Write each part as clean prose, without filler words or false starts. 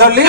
சொல்லி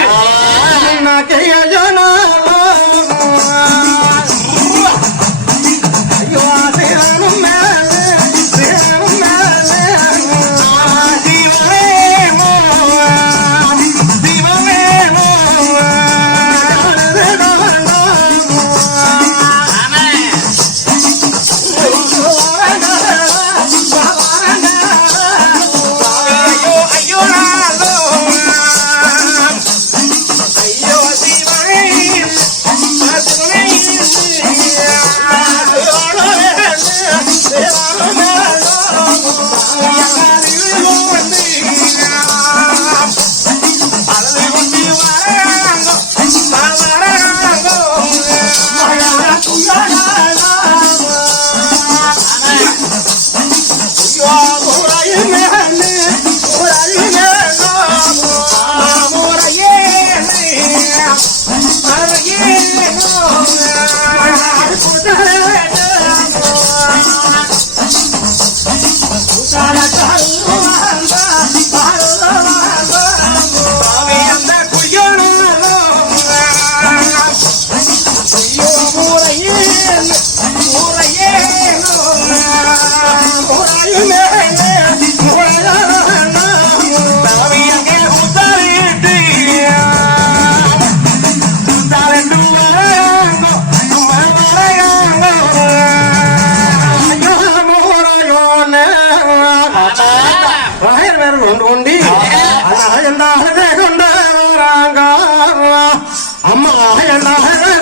அம்மா என்ன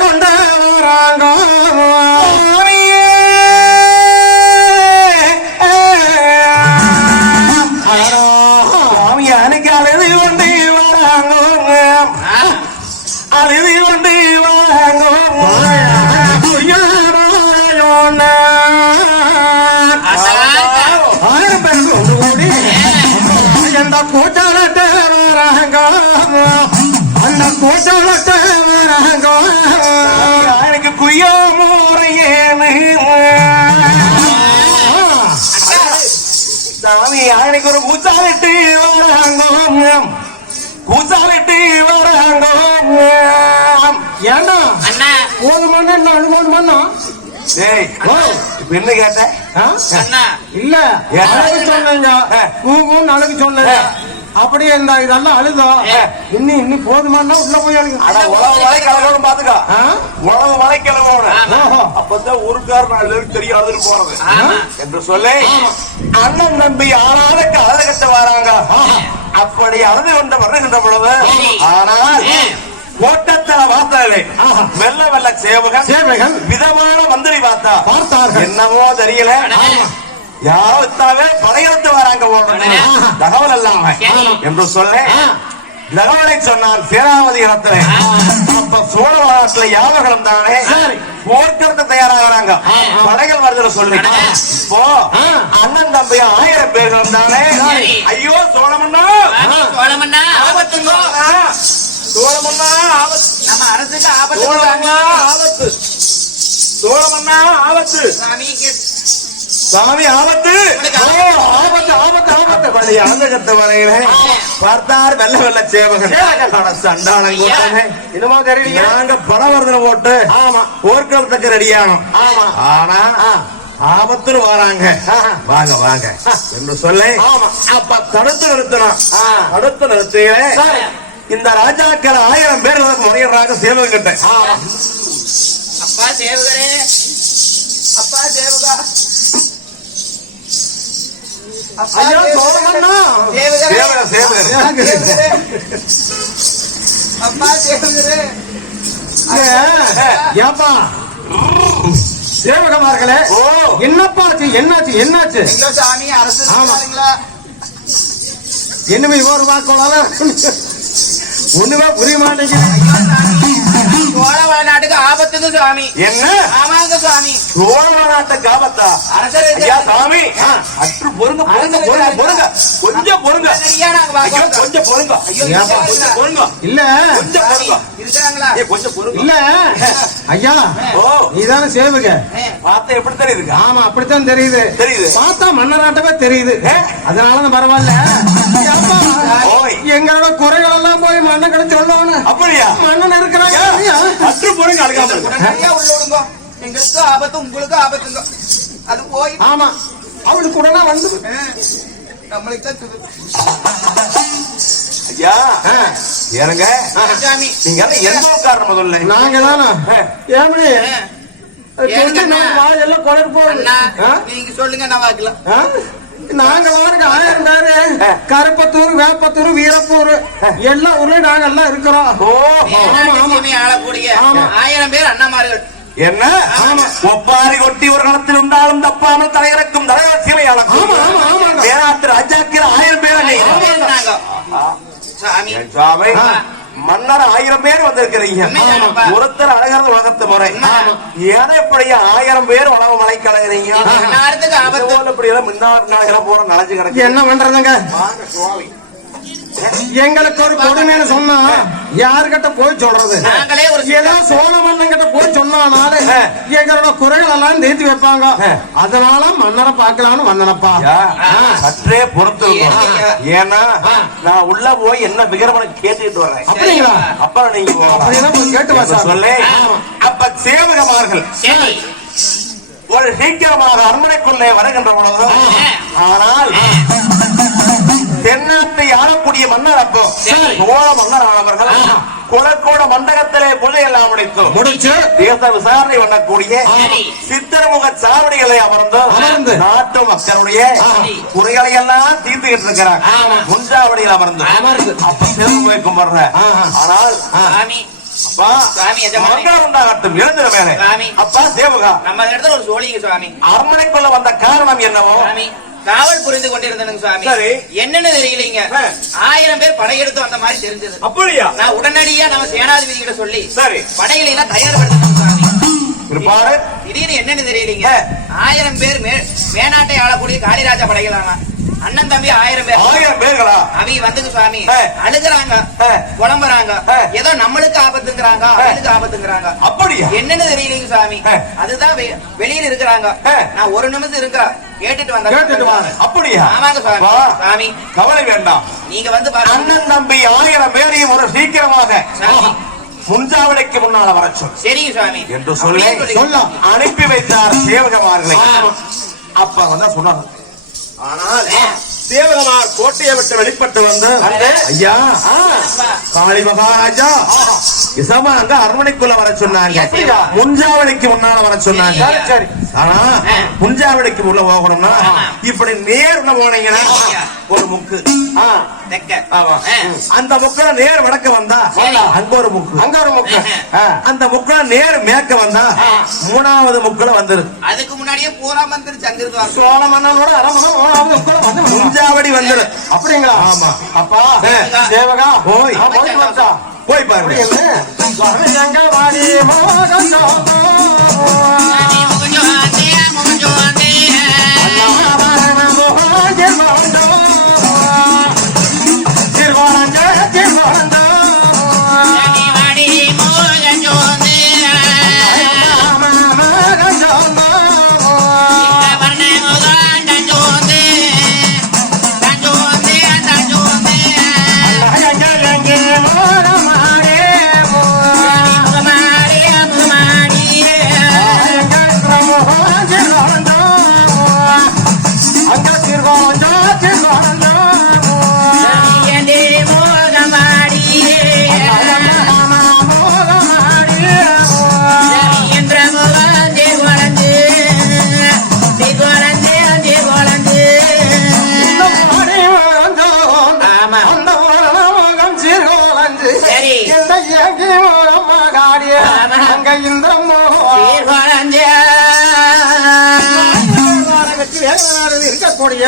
கொண்ட அன்னைக்கு அழுது கொண்டு வராங்க அழுது கொண்டு வராங்க ஆயிரம் பேர் கொண்டு கூடி எந்த கூட்டாளட்ட வராங்க அந்த கூட்டாளட்ட வராங்க எனக்கு குய்யோ முறையேன்னு சாமி எனக்கு ஒரு கூச்சாலிட்டு வராங்க கூச்சாலிட்டு வராங்க ஏன்னா போதுமான என்ன அனுமானமா என்ன கேட்ட இல்ல அழகு சொன்னீங்க அழகு சொன்னீங்க அப்படியே இந்த இதெல்லாம் அழுதோம் இன்னும் போதுமானா உள்ள போய் உழவு மலை கிளம்பணும் பாத்துக்கா உழவு மலை கிளம்பணும் அப்பதான் ஊருக்காரன் தெரியும் அழுது போறது என்று சொல்லி அண்ணன் நம்பி ஆனால அழகு கட்ட வராங்க அப்படி அழுது கொண்டு வருகின்ற பொழுது ஆனால் கோட்டத்தல வார்த்தைகளே மெல்ல வெல்ல சேவகன் விதமான மந்திரி பார்த்தார்கள் என்னமோ தெரியல யாரோ இத்தாவே படையெடுத்து வராங்க தகவல் இல்லாம என்று சொல்ல தகவலை சொன்னால் சேனாபதி இடத்துல அப்ப சோழ நாட்டுல யாவர்களும் தானே போர்க்களத்தை தயாராகிறாங்க படைகள் வருதுன்னு சொல்லி இப்போ அண்ணன் தம்பி 1000 பேர்களும் தானே ஐயோ சோழமன்னா ஆபத்துங்க சோழமன்னா ஆபத்து நம்ம அரசுக்கு ஆபத்து சோழமன்னா ஆபத்து சோழமன்னா ஆபத்து சாமி ஆபத்து ஆபத்து ஆபத்து ஆபத்து பழைய அங்ககத்த வரையில பார்த்தார் வெள்ள வெள்ள சேவகன் சண்டானம் கூட்டாங்க இன்னுமா தெரியல நாங்க பணவர்தனை போட்டு போர்க்களத்துக்கு ரெடியானோம் ஆனா ஆபத்துன்னு வராங்க வாங்க வாங்க என்று சொல்ல அப்ப தடுத்து நிறுத்தணும் தடுத்து நிறுத்திய இந்த ராஜாக்கள் 1000 பேர் முறையிடுறாங்க சேவகன் கிட்ட அப்பா சேவகரே அப்பா சேவகா சேவகமார்களே என்னப்பா என்னாச்சு என்னாச்சு சாமி அரசு என்னமே ஒரு வாக்கோளால ஒண்ணுமே புரிய மாட்டேங்குது சோழ நாட்டுக்கு ஆபத்துக்கு சாமி என்ன ஆமாங்க சாமி சோழ நாட்டுக்கு ஆபத்தா சாமி அற்று பொருங்க கொஞ்சம் பொருங்க இல்ல கொஞ்சம் பொருங்க இருக்காங்களா? கொஞ்சம் பொறுங்க. இல்ல ஐயா, ஓ நீதானே சேவுக. பார்த்தா எப்படி தெரியுது? ஆமா, அப்படித்தான் தெரியுது. தெரியுது. பார்த்தா மன்னராட்டமே தெரியுது. அதனாலதான் பரவாயில்ல. எங்களோட குறைகள் எல்லாம் போய் மண்ணை கடை சொல்லணும். அப்படியா? மன்னன் இருக்கிறாங்க. அற்று போறீங்க அழுகாம உடனடியா உள்ள விடுங்க. எங்களுக்கு ஆபத்து, உங்களுக்கு ஆபத்துங்க. அது போய் ஆமா, அவளுக்கு உடனே வந்து நம்மளுக்கு தான் சுடு. ஐயா ஏனுங்க சாமி, நீங்க என்ன காரணம் முதல்ல? நாங்க தானே ஏமி சொல்லி நம்ம வாயெல்லாம் குளர் அண்ணா, போகுது. நீங்க சொல்லுங்க, நான் வாக்கலாம். நாங்க வாருங்க 1000 பேரு. கருப்பத்தூர், வேப்பத்தூர், வீரப்பூர் எல்லா ஊர்லயும் நாங்க எல்லாம் இருக்கிறோம். ஆளக்கூடிய 1000 பேர் அண்ணாமார்கள். என்ன ஒப்பாரி கொட்டி ஒரு களத்தில் உண்டாலும் தப்பாமல் தலையிறக்கும் தலைவர் சீமையாளம் வேளாத்திர அஜாக்கிற 1000 பேர் சாமி, சாமி மன்னர் 1000 பேர் வந்திருக்கிறீங்க. ஒருத்தர் அழகான உலகத்து முறை ஏனைப்படியா 1000 பேர் உலக மலை கலகுறீங்க. போற நலஞ்சு கிடக்கு. என்ன பண்றதுங்க? எங்களுக்கு ஒரு கொடுமைன்னு சொன்னா யாருகிட்ட போய் சொல்றது? ஏதோ சோழ மன்னன் கிட்ட போய் சொன்னால எங்களோட குறைகள் எல்லாம் தீர்த்து வைப்பாங்க. அதனால மன்னரை பாக்கலாம்னு வந்தனப்பா. சற்றே பொறுத்து. ஏன்னா நான் உள்ள போய் என்ன விக்கிரமனை கேட்டுட்டு வரேன். அப்படிங்களா? அப்புறம் நீங்க கேட்டு சொல்லு. அப்ப சேவகமார்கள் ஒரு சீக்கிரமாக அரண்மனைக்குள்ளே வருகின்ற பொழுது, ஆனால் தென்னாட்டை ஆளக்கூடிய மன்னர் அப்போ சோழ மன்னர் ஆனவர்கள் குலக்கோட மண்டகத்திலே பூஜை எல்லாம் முடித்து தேச விசாரணை பண்ணக்கூடிய சித்திரமுக சாவடிகளை அமர்ந்து நாட்டு மக்களுடைய குறைகளை எல்லாம் தீர்த்துக்கிட்டு இருக்கிறார். முன்சாவடியில் அமர்ந்து அப்ப சிறப்பு கும்பிடுற. ஆனால் மங்களம் உண்டாகட்டும். எழுந்திர மேலே அப்பா சேவகா, நம்ம இடத்துல ஒரு சோழிங்க சுவாமி. அரண்மனைக்குள்ள வந்த காரணம் என்னவோ? காவல் புரிந்து கொண்டிருந்தேன் சுவாமி. என்னன்னு தெரியலீங்க, 1000 பேர் படையெடுத்து வந்த மாதிரி தெரிஞ்சது. அப்படியா? நான் உடனடியா நம்ம சேனாதிபதி கிட்ட சொல்லி சரி படைகளை எல்லாம் தயார்படுத்தணும் சுவாமி. திடீர்னு என்னன்னு தெரியலீங்க, 1000 பேர் மேனாட்டை ஆளக்கூடிய காளிராஜா படைகளானா அண்ணன் தம்பி 1000 பேர். 1000 பேர்களா? அவங்க வந்துக்கு சுவாமி அழுகுறாங்க, புலம்புறாங்க. ஏதோ நம்மளுக்கு ஆபத்துங்கிறாங்க, அவளுக்கு ஆபத்துங்கிறாங்க. அப்படியா? என்னன்னு தெரியலீங்க சுவாமி. அதுதான் வெளியில இருக்கிறாங்க. நான் ஒரு நிமிஷம் இருக்கா கேட்டுட்டு வந்தேன். அப்படியா? ஆமாங்க சுவாமி. கவலை வேண்டாம். நீங்க வந்து அண்ணன் தம்பி 1000 பேரையும் ஒரு சீக்கிரமாக முன்சாவடிக்கு முன்னால வர சொல். சரிங்க சுவாமி என்று சொல்ல அனுப்பி வைத்தார் சேவகமார்களை. அப்ப வந்து சொன்னாங்க. ஆனால் சேவகமார் கோட்டையை விட்டு வெளிப்பட்டு வந்து, ஐயா காளி மகாராஜா இசமா அங்க அரண்மனைக்குள்ள வர சொன்னாங்க, முன்சாவடிக்கு முன்னால வர சொன்னாங்க. ஆனா முன்சாவடிக்கு உள்ள போகணும்னா இப்படி நேர்ல போனீங்கன்னா ஒரு முக்கு, அந்த முக்குல நேர் வடக்கு வந்தா அங்க ஒரு முக்கு, அங்க ஒரு முக்கு, அந்த முக்குல நேர் மேற்க வந்தா 3வது முக்குல வந்துரு. அதுக்கு முன்னாடியே பூரா வந்துருச்சு. அங்கிருந்து சோழ மன்னனோட அரண்மனை 3வது முக்குல வந்து முன்சாவடி வந்துரு. அப்படிங்களா? ஆமா. அப்பா சேவகா போய் வந்தா போய் பாருங்க. எங்க வாடி மோகன் இருக்கக்கூடிய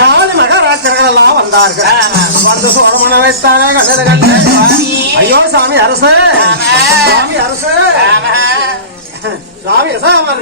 காளி மகாராஜர்கள் எல்லாம் வந்தார்கள். வந்து சோழமனை வைத்தாங்க. கண்டது கண்டு ஐயோ சாமி அரசு, சாமி அரசு, சாமி அரசு